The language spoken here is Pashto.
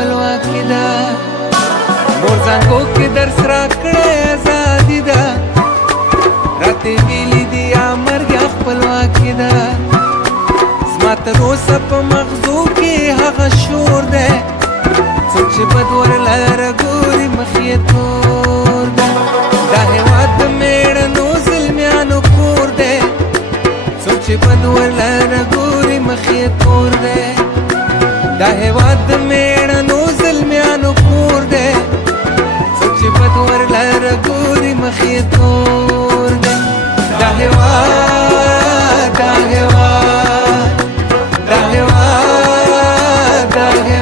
خپلواکي ده مور زانګو کې درس راکړې ازادي ده راته ویلي دي یا مرګ یا خپلواکي ده زما تر اوسه په مغزو کې هغه شور دی څوک چې بد ورلره ګوري مخ یې تور ده دا هېواد د مېړنو زلمیانو کور دی څوک چې بد ورلره ګوري مخ یې تور دی دا هېواد د مېړنو زلمیانو کور دی څوک چې بد ورلره ګوري مخ یې تور دی دا هېواد دا هېواد دا هېواد دا هېواد